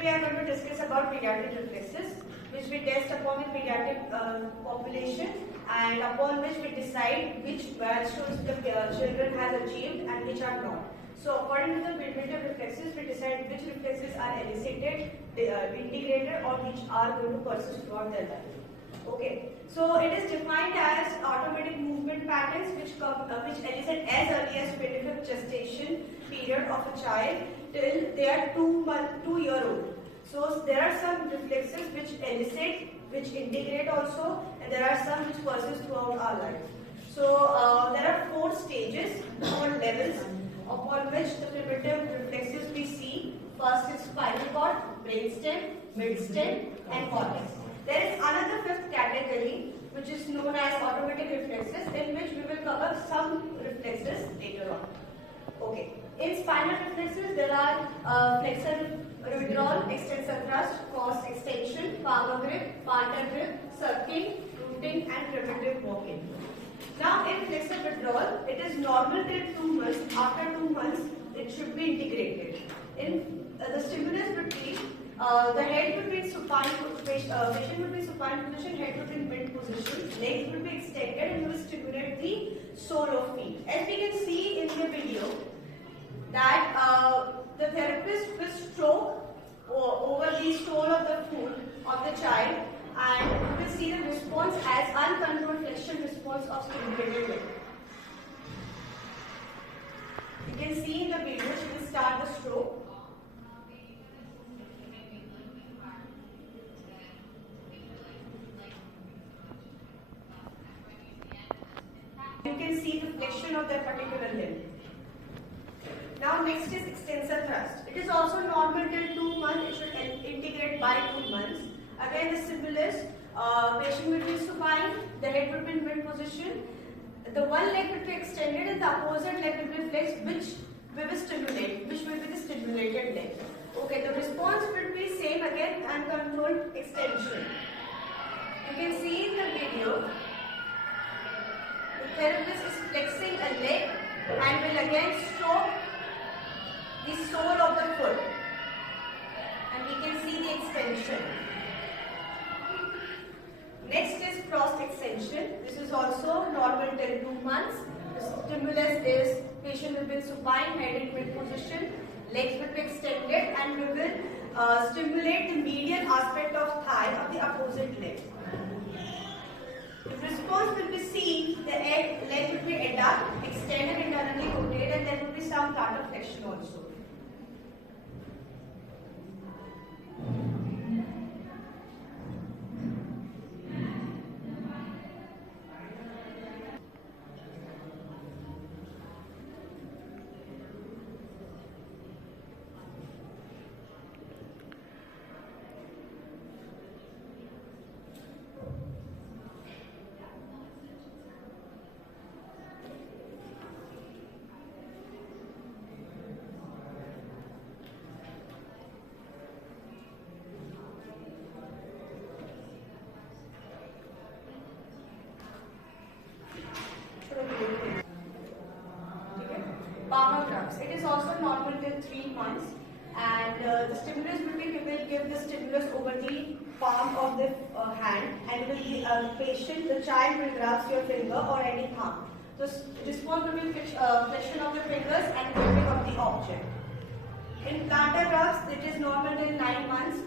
we are going to discuss about pediatric reflexes, which we test upon the pediatric population and upon which we decide which milestones the children has achieved and which are not. So according to the primitive reflexes, we decide which reflexes are elicited, integrated, or which are going to persist throughout their life. Okay, so it is defined as automatic movement patterns which elicit as early as 25th gestation period of a child till they are 2-year-old. So there are some reflexes which elicit, which integrate also, and there are some which persist throughout our life. So there are 4 stages, 4 levels upon which the primitive reflexes we see. First is spinal cord, brainstem, midstem, and cortex. There is another 5th category which is known as automatic reflexes, in which we will cover some reflexes later on. Okay. In spinal reflexes, there are flexor withdrawal, extensor thrust, cross extension, palmar grip, plantar grip, circling, rooting, and primitive walking. Now, in flexor withdrawal, it is normal till 2 months. After 2 months, it should be integrated. In the stimulus would be the head would be in supine patient would be in supine position, head would be in mid position, legs would be extended, and will stimulate the sole of feet. As we can see in the video, that the therapist will stroke over the sole of the foot of the child, and we will see the response as uncontrolled flexion response of stimulated leg. You can see in the video, she will start the stroke. You can see the flexion of that particular limb. Now next is extensor thrust. It is also normal till 2 months. It should integrate by 2 months. Again the stimulus, patient will be supine, the head will be in mid position, the one leg will be extended and the opposite leg will be flexed, which we will stimulate, which will be the stimulated leg. Okay, the response will be same again, uncontrolled extension. You can see in the video, the therapist is flexing a leg and will again stroke the sole of the foot, and we can see the extension. Next is cross extension. This is also normal till 2 months. The stimulus is patient will be in supine, head in mid position, legs will be extended, and we will stimulate the medial aspect of thigh of the opposite leg. The response will be seen, the leg will be adduct, extended, internally rotated, and there will be some plantar flexion also. Palmar grabs. It is also normal till 3 months, and the stimulus will be, we will give the stimulus over the palm of the hand, and will the patient, the child will grasp your finger or any thumb. So response will be flexion of the fingers and gripping of the object. In plantar grabs, it is normal till 9 months.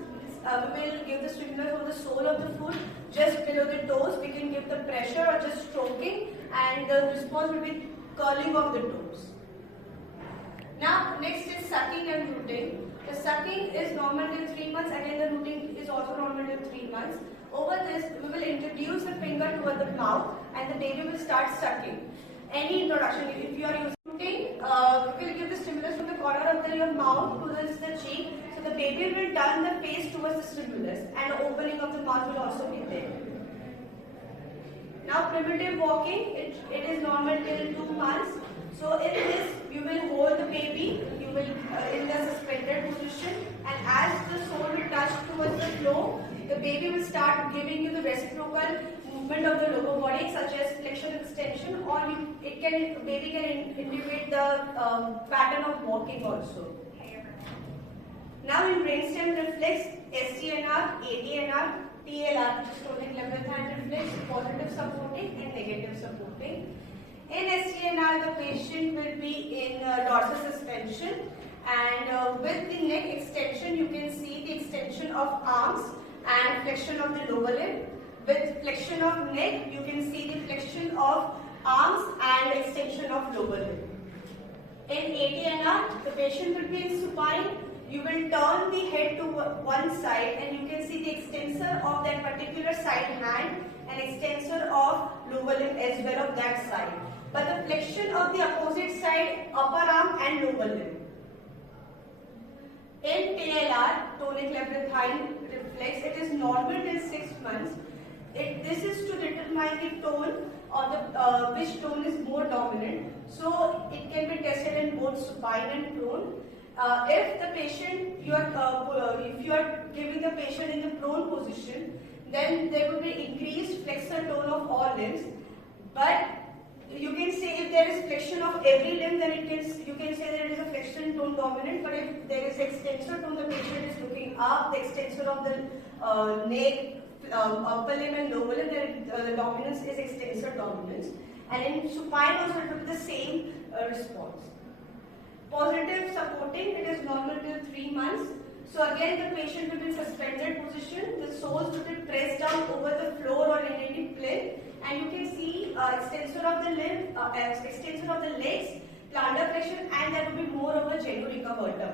We will give the stimulus over the sole of the foot, just below the toes. We can give the pressure or just stroking, and the response will be curling of the toes. Now next is sucking and rooting. The sucking is normal till 3 months. Again the rooting is also normal till 3 months. Over this we will introduce the finger toward the mouth and the baby will start sucking. Any introduction, if you are using rooting, we will give the stimulus from the corner of your mouth to the cheek. So the baby will turn the face towards the stimulus and the opening of the mouth will also be there. Now primitive walking, it is normal till 2 months. So in this, you will hold the baby, you will in the suspended position, and as the sole will touch towards the floor, the baby will start giving you the reciprocal movement of the lower body, such as flexion, extension, or baby can indicate the pattern of walking also. Now in brainstem reflex, are ATNR, TLR, which is tonic labyrinthian reflex, positive supporting and negative supporting. In STNR, the patient will be in dorsal suspension, and with the neck extension, you can see the extension of arms and flexion of the lower limb. With flexion of neck, you can see the flexion of arms and extension of lower limb. In ATNR, the patient will be in supine. You will turn the head to one side and you can see the extensor of that particular side hand and extensor of lower limb as well of that side. But the flexion of the opposite side, upper arm and lower limb. In TLR, tonic labyrinthine reflex, it is normal till 6 months. This is to determine the tone or the which tone is more dominant. So it can be tested in both supine and prone. If the patient if you are giving the patient in the prone position, then there will be increased flexor tone of all limbs. But you can say if there is flexion of every limb, then you can say there is a flexion tone dominant. But if there is extensor tone, the patient is looking up, the extensor of the neck, upper limb and lower limb, then the dominance is extensor dominance. And in supine also it will be the same response. Positive supporting, it is normal till 3 months. So again the patient will be in suspended position, the soles will be pressed down over the floor or in any plane, and you can see extensor of the limb, extensor of the legs, plantar flexion, and there will be more of a genu recurvatum.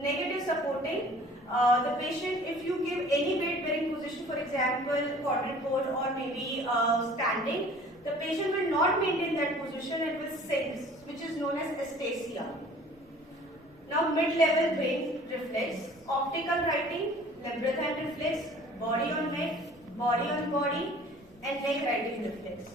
Negative supporting, the patient, if you give any weight bearing position, for example quadrant pose or maybe standing, the patient will not maintain that position and will sink, which is known as astasia. Now mid-level brain reflex, optical writing, labyrinthine reflex, body on neck, body on body, and neck writing reflex.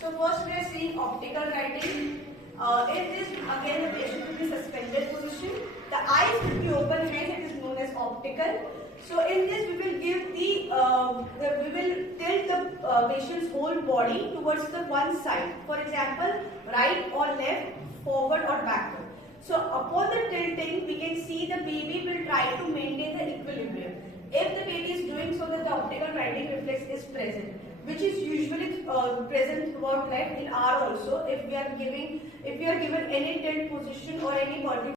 So first we are seeing optical writing. If this, again the patient will be in suspended position, the eyes will be open, hence it is known as optical. So in this we will give we will tilt the patient's whole body towards the one side. For example, right or left, forward or backward. So upon the tilting, we can see the baby will try to maintain the equilibrium. If the baby is doing so, that the optical writing reflex is present, which is usually present throughout life in R also. If we are given any tilt position or any body